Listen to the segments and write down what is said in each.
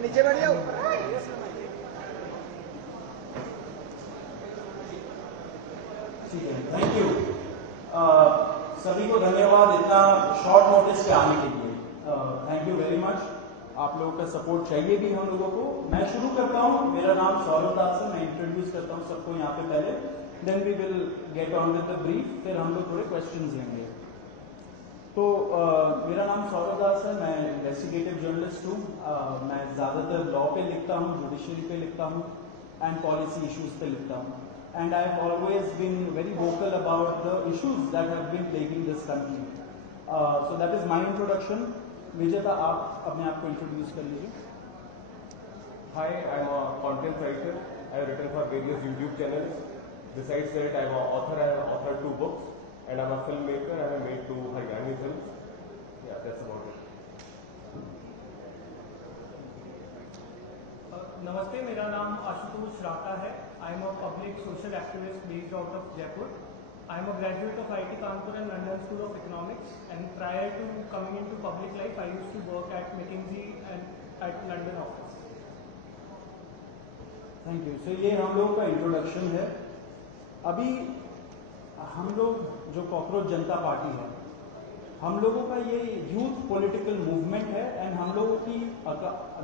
नीचे बैठ जाओ। Thank you. सभी को धन्यवाद इतना शॉर्ट नोटिस पे आने के लिए। Thank you very much. आप लोगों का सपोर्ट चाहिए भी हम लोगों को। मैं शुरू करता हूँ। मेरा नाम सौरभ दास है। मैं इंट्रोड्यूस करता हूँ सबको यहाँ पे पहले, then we will get on with the brief, फिर हम लोग थोड़े क्वेश्चंस लेंगे। तो मेरा नाम सौरभ दास है। मैं इन्वेस्टिगेटिव जर्नलिस्ट हूँ। मैं ज़्यादातर लॉ पे लिखता हूँ, जुडिशरी पे लिखता हूँ एंड पॉलिसी इश्यूज पे लिखता हूँ। And I have always been very vocal about the issues that have been plaguing this country. So that is my introduction. Vijeta, आप अपने आप को introduce कर लीजिए. Hi, I am a content writer. I have written for various YouTube channels. Besides that, I am an author. I have authored 2 books, and I am a filmmaker. I have made 2 Haryani films. Yeah, that's about it. नमस्ते, मेरा नाम आशुतोष राका है। I am a public social activist based out of Jaipur. I am a graduate of IIT Kanpur and London School of Economics, and prior to coming into public life I used to work at McKinsey and at London office. Thank you. So ये हम लोगों का introduction है। अभी हम लोग जो cockroach जनता party है, हम लोगों का ये यूथ पॉलिटिकल मूवमेंट है एंड हम लोगों की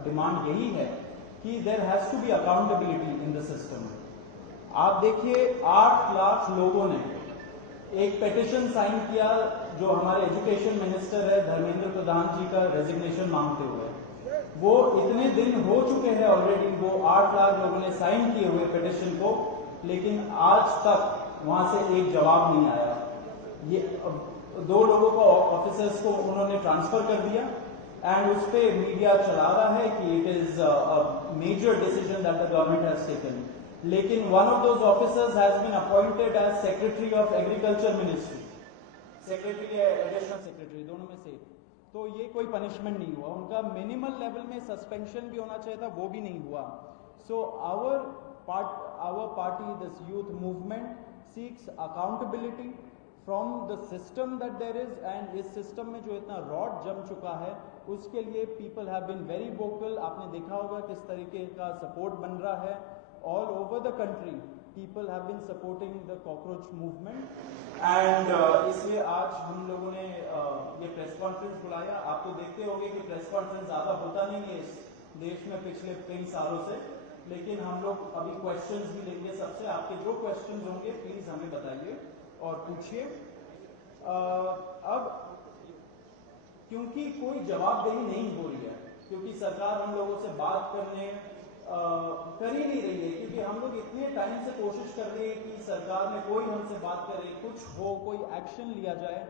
डिमांड यही है कि there has to be accountability in the system. आप देखिए 8 लाख लोगों ने एक पेटिशन साइन किया जो हमारे एजुकेशन मिनिस्टर है धर्मेंद्र प्रधान जी का रेजिग्नेशन मांगते हुए। वो इतने दिन हो चुके हैं ऑलरेडी, वो 8 लाख लोगों ने साइन किए हुए पेटिशन को, लेकिन आज तक वहां से एक जवाब नहीं आया। ये 2 लोगों को ऑफिसर्स को उन्होंने ट्रांसफर कर दिया एंड उस पे मीडिया चला रहा है कि it is a major decision that the government has taken. लेकिन one of those officers has been appointed as secretary of agriculture ministry, secretary या एडिशनल सेक्रेटरी, दोनों में से। तो ये कोई पनिशमेंट नहीं हुआ। उनका मिनिमल लेवल में सस्पेंशन भी होना चाहिए था, वो भी नहीं हुआ। So our party, this youth movement seeks accountability from the system that there is, and इस सिस्टम में जो इतना रॉड जम चुका है उसके लिए people have been very vocal. आपने देखा होगा किस तरीके का सपोर्ट बन रहा है all over the country. People have been supporting the cockroach movement and इसलिए आज हम लोगों ने ये प्रेस कॉन्फ्रेंस बुलाया। आप तो देखते होंगे कि प्रेस कॉन्फ्रेंस ज्यादा होता नहीं है इस देश में पिछले कई सालों से, लेकिन हम लोग अभी क्वेश्चंस भी लेंगे सबसे। आपके जो क्वेश्चंस होंगे प्लीज हमें बताइए और पूछिए। अब क्योंकि कोई जवाबदेही नहीं हो रही है, क्योंकि सरकार हम लोगों से बात करने कर ही नहीं रही है, क्योंकि हम लोग इतने टाइम से कोशिश कर रहे हैं कि सरकार में कोई हमसे बात करे, कुछ हो, कोई एक्शन लिया जाए।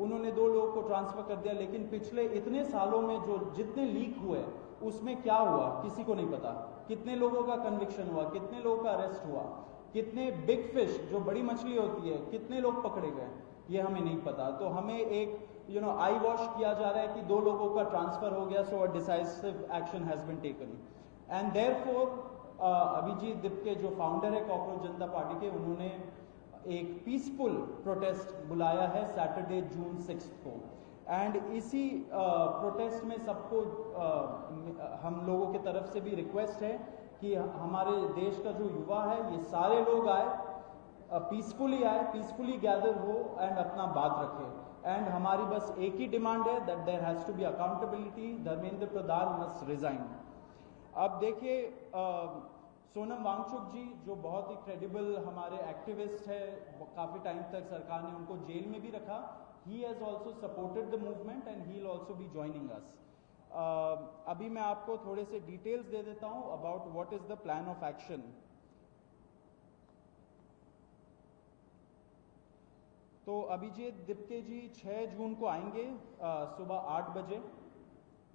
उन्होंने 2 लोगों को ट्रांसफर कर दिया, लेकिन पिछले इतने सालों में जो जितने लीक हुए उसमें क्या हुआ किसी को नहीं पता। कितने लोगों का कन्विक्शन हुआ, कितने लोगों का अरेस्ट हुआ, कितने बिग फिश जो बड़ी मछली होती है कितने लोग पकड़े गए, ये हमें नहीं पता। तो हमें एक आई वॉश किया जा रहा है कि 2 लोगों का ट्रांसफर हो गया, so a decisive action has been taken. And therefore Abhijeet Dipke जो फाउंडर है कॉकरोच जनता पार्टी के, उन्होंने एक पीसफुल प्रोटेस्ट बुलाया है सैटरडे जून 6 को। एंड इसी प्रोटेस्ट में सबको हम लोगों की तरफ से भी रिक्वेस्ट है कि हमारे देश का जो युवा है ये सारे लोग आए, पीसफुली आए, पीसफुली गैदर हो एंड अपना बात रखे। एंड हमारी बस एक ही डिमांड है that there has to be accountability, Dharmendra Pradhan must resign. अब देखिए सोनम वांगचुक जी जो बहुत ही क्रेडिबल हमारे एक्टिविस्ट है, काफ़ी टाइम तक सरकार ने उनको जेल में भी रखा। He has also supported the movement and he will also be joining us. अभी मैं आपको थोड़े से डिटेल्स दे देता हूँ about what is the plan of action. तो अभिजीत दिपके जी 6 जून को आएंगे सुबह 8 बजे।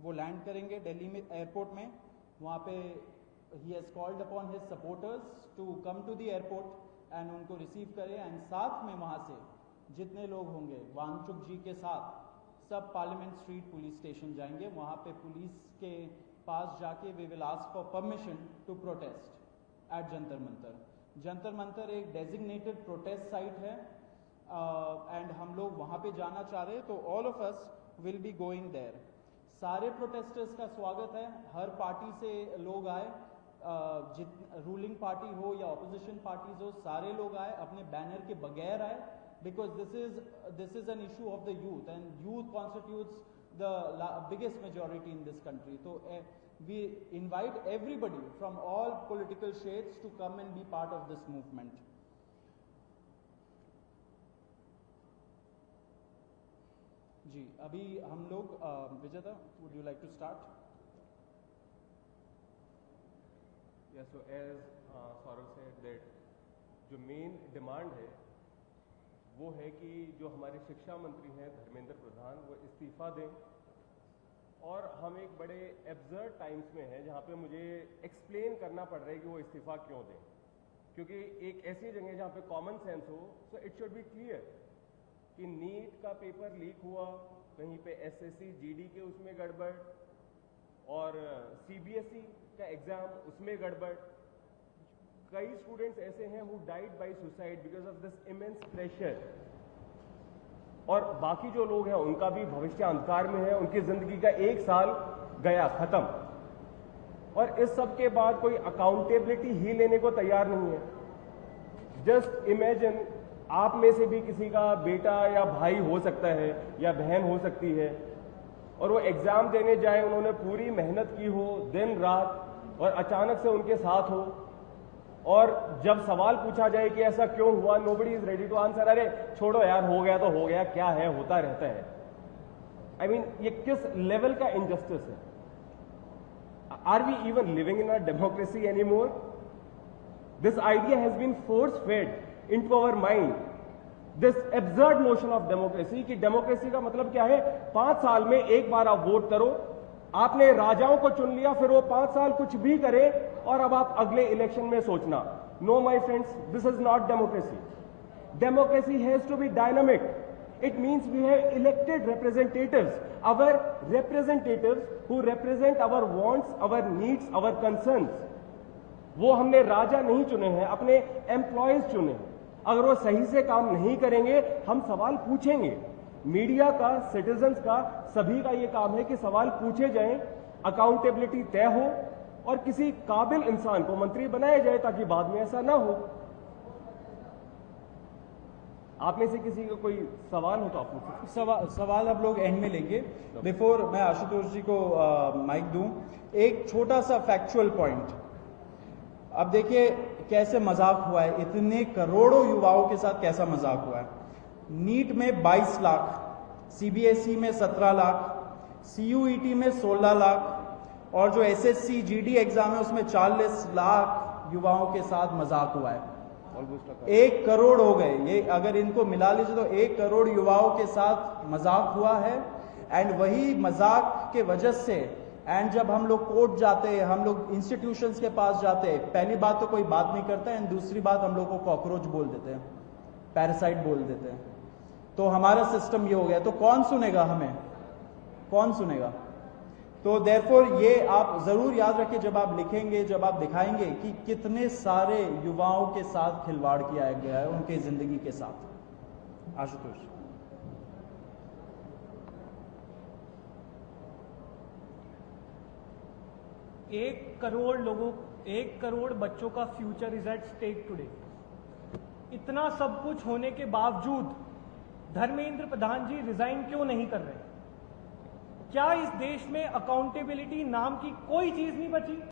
वो लैंड करेंगे दिल्ली में एयरपोर्ट में। वहाँ पे he has called upon his supporters to come to the airport and उनको रिसीव करें। एंड साथ में वहाँ से जितने लोग होंगे वांगचुक जी के साथ सब पार्लियामेंट स्ट्रीट पुलिस स्टेशन जाएंगे। वहाँ पे पुलिस के पास जाके we will ask for permission to protest at Jantar Mantar. Jantar Mantar एक डेजिग्नेटेड प्रोटेस्ट साइट है एंड हम लोग वहाँ पे जाना चाह रहे हैं, तो all of us will be going there. सारे प्रोटेस्टर्स का स्वागत है, हर पार्टी से लोग आए, रूलिंग पार्टी हो या ऑपोजिशन पार्टीज हो, सारे लोग आए, अपने बैनर के बगैर आए, because this is an issue of the youth and youth constitutes the biggest majority in this country. तो we invite everybody from all political shades to come and be part of this movement. जी, अभी हम लोग विजेता, would you like to start? Yeah, so as Saurav said that जो main demand है वो है कि जो हमारे शिक्षा मंत्री हैं धर्मेंद्र प्रधान, वो इस्तीफा दें। और हम एक बड़े एब्सर्ड टाइम्स में हैं जहाँ पे मुझे एक्सप्लेन करना पड़ रहा है कि वो इस्तीफा क्यों दें, क्योंकि एक ऐसी जगह जहाँ पे कॉमन सेंस हो, so it should be clear कि नीट का पेपर लीक हुआ, कहीं पे एसएससी जीडी के उसमें गड़बड़, और सीबीएसई का एग्जाम उसमें गड़बड़। कई स्टूडेंट्स ऐसे हैं who died by suicide because of this immense pressure, और बाकी जो लोग हैं उनका भी भविष्य अंधकार में है, उनकी जिंदगी का 1 साल गया खत्म, और इस सब के बाद कोई अकाउंटेबिलिटी ही लेने को तैयार नहीं है। जस्ट इमेजिन, आप में से भी किसी का बेटा या भाई हो सकता है या बहन हो सकती है, और वो एग्जाम देने जाए, उन्होंने पूरी मेहनत की हो दिन रात, और अचानक से उनके साथ हो, और जब सवाल पूछा जाए कि ऐसा क्यों हुआ, nobody is ready to answer. अरे छोड़ो यार, हो गया तो हो गया, क्या है, होता रहता है। आई मीन, ये किस लेवल का इनजस्टिस है? Are we even living in a democracy anymore? This idea has been force fed into our mind, this absurd notion of democracy, कि डेमोक्रेसी का मतलब क्या है? 5 साल में एक बार आप वोट करो, आपने राजाओं को चुन लिया, फिर वो 5 साल कुछ भी करे, और अब आप अगले इलेक्शन में सोचना। No my friends, this is not democracy. Democracy has to be dynamic. It means we have elected representatives, our representatives who represent our wants, our needs, our concerns. वो हमने राजा नहीं चुने हैं, अपने एम्प्लॉयज चुने हैं। अगर वो सही से काम नहीं करेंगे, हम सवाल पूछेंगे। मीडिया का, सिटीजन्स का, सभी का ये काम है कि सवाल पूछे जाएं, अकाउंटेबिलिटी तय हो, और किसी काबिल इंसान को मंत्री बनाया जाए ताकि बाद में ऐसा ना हो। आप में से किसी का कोई सवाल हो तो आप पूछिए। सवाल आप लोग एंड में लेंगे। बिफोर मैं आशुतोष जी को माइक दूं, एक छोटा सा फैक्चुअल पॉइंट। अब देखिए कैसे मजाक हुआ है, इतने करोड़ों युवाओं के साथ कैसा मजाक हुआ है। नीट में 22 लाख, सीबीएसई में 17 लाख, सीयूईटी में 16 लाख, और जो एसएससी जीडी एग्जाम है उसमें 40 लाख युवाओं के साथ मजाक हुआ है। 1 करोड़ हो गए ये, अगर इनको मिला लीजिए तो 1 करोड़ युवाओं के साथ मजाक हुआ है। एंड वही मजाक के वजह से, एंड जब हम लोग कोर्ट जाते हैं, हम लोग इंस्टीट्यूशंस के पास जाते हैं, पहली बात तो कोई बात नहीं करता है, एंड दूसरी बात हम लोग को कॉकरोच बोल देते हैं, पैरासाइट बोल देते हैं। तो हमारा सिस्टम ये हो गया, तो कौन सुनेगा हमें, कौन सुनेगा? तो देयरफॉर ये आप जरूर याद रखिए जब आप लिखेंगे, जब आप दिखाएंगे कि कितने सारे युवाओं के साथ खिलवाड़ किया गया है, उनके जिंदगी के साथ। आशुतोष। एक करोड़ बच्चों का future is at stake today. इतना सब कुछ होने के बावजूद धर्मेंद्र प्रधान जी रिजाइन क्यों नहीं कर रहे? क्या इस देश में अकाउंटेबिलिटी नाम की कोई चीज नहीं बची?